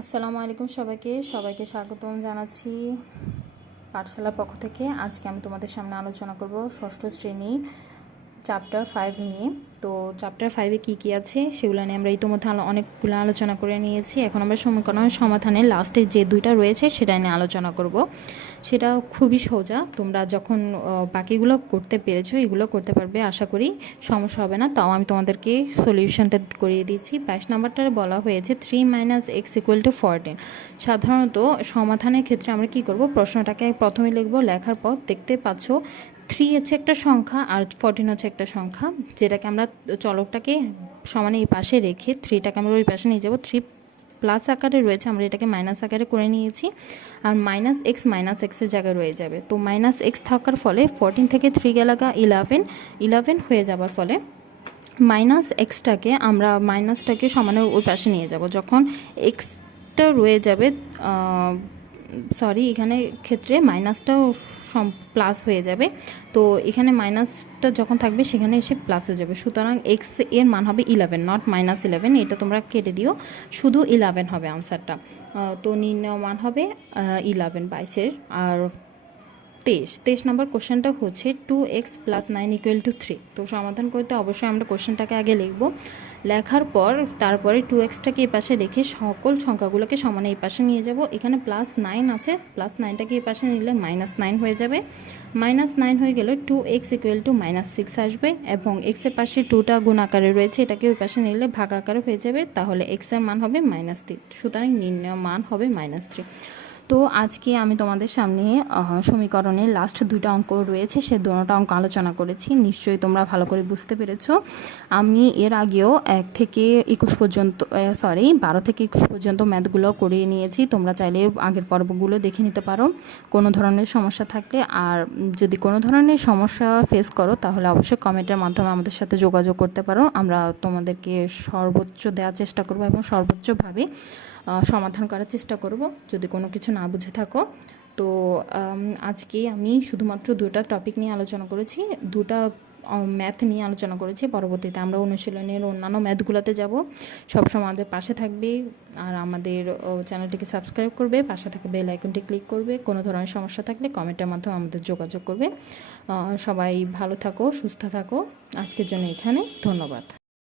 আসসালামু আলাইকুম সবাইকে স্বাগতম জানাচ্ছি পাঠশালার পক্ষ থেকে। আজকে আমি তোমাদের সামনে আলোচনা করব ষষ্ঠ শ্রেণীর চ্যাপ্টার 5 নিয়ে। তো চ্যাপ্টার 5-এ কী আছে সেগুলো নিয়ে আমরা ইতিমধ্যে অনেকগুলো আলোচনা করে নিয়েছি। এখন আমরা সমীকরণের সমাধানের লাস্টে যে দুইটা রয়েছে সেটা নিয়ে আলোচনা করব। সেটা খুবই সোজা, তোমরা যখন বাকিগুলো করতে পেরেছো এগুলো করতে পারবে, আশা করি সমস্যা হবে না। তাও আমি তোমাদেরকে সলিউশনটা করিয়ে দিচ্ছি। 22 নাম্বারটা বলা হয়েছে 3 - x = 14। সাধারণত সমাধানের ক্ষেত্রে আমরা কি করব, প্রশ্নটাকে প্রথমে লিখব, লেখার পর দেখতে পাচ্ছ 3 হচ্ছে একটা সংখ্যা আর 14 হচ্ছে একটা সংখ্যা, যেটাকে আমরা চলকটাকে সমানে এই পাশে রেখে 3টাকে আমরা ওই পাশে নিয়ে যাব। 3 প্লাস আকারে রয়েছে, আমরা এটাকে মাইনাস আকারে করে নিয়েছি, আর -x জায়গায় রয়ে যাবে। তো -x থাকার ফলে 14 থেকে 3 গেলে 11 হয়ে যাবার ফলে -xটাকে আমরা মাইনাসটাকে সমানে ওই পাশে নিয়ে যাব। যখন এক্সটা রয়ে যাবে, এখানে ক্ষেত্রে মাইনাসটাও প্লাস হয়ে যাবে। তো এখানে মাইনাসটা যখন থাকবে সেখানে এসে প্লাস হয়ে যাবে। সুতরাং এক্স এর মান হবে 11, নট -11। এটা তোমরা কেটে দিও, শুধু 11 হবে আনসারটা। তো নির্ণয় মান হবে 11 22-এর। আর 23 নম্বর কোশ্চেনটা হচ্ছে 2x + 9 = 3। তো সমাধান করতে অবশ্যই আমরা কোশ্চেনটাকে আগে লিখব, লেখার পর তারপরে 2xটাকে এই পাশে রেখে সকল সংখ্যাগুলোকে সমানে এই পাশে নিয়ে যাব। এখানে +9 আছে, +9টাকে এই পাশে নিলে -9 হয়ে যাবে। -9 হয়ে গেলে 2x = -6 আসবে, এবং এক্সের পাশে 2টা গুণ আকারে রয়েছে, এটাকে ওই পাশে নিলে ভাগ আকারে হয়ে যাবে। তাহলে এক্সের মান হবে -3। সুতরাং নির্ণয় মান হবে -3। তো আজকে আমি তোমাদের সামনে সমীকরণের লাস্ট দুইটা অঙ্ক রয়েছে, সে দুটো অঙ্ক আলোচনা করেছি। নিশ্চয়ই তোমরা ভালো করে বুঝতে পেরেছো। আমি এর আগেও 1 থেকে 21 পর্যন্ত 12 থেকে 21 পর্যন্ত ম্যাথগুলো করিয়ে নিয়েছি। তোমরা চাইলে আগের পর্বগুলো দেখে নিতে পারো কোনো ধরনের সমস্যা থাকলে। আর যদি কোনো ধরনের সমস্যা ফেস করো তাহলে অবশ্যই কমেন্টের মাধ্যমে আমাদের সাথে যোগাযোগ করতে পারো। আমরা তোমাদেরকে সর্বোচ্চ দেওয়ার চেষ্টা করবো এবং সর্বোচ্চভাবে সমাধান করার চেষ্টা করব যদি কোনো কিছু না বুঝে থাকো। তো আজকে আমি শুধুমাত্র দুটো টপিক নিয়ে আলোচনা করেছি, দুটো ম্যাথ নিয়ে আলোচনা করেছি। পরবর্তীতে আমরা অনুশীলনের অন্যান্য ম্যাথগুলোতে যাব। সবসময় আমাদের পাশে থাকবে আর আমাদের চ্যানেলটিকে সাবস্ক্রাইব করবে, পাশে থাকা বেল আইকনটি ক্লিক করবে। কোনো ধরনের সমস্যা থাকলে কমেন্টের মাধ্যমে আমাদের যোগাযোগ করবে। সবাই ভালো থাকো, সুস্থ থাকো। আজকের জন্য এখানে, ধন্যবাদ।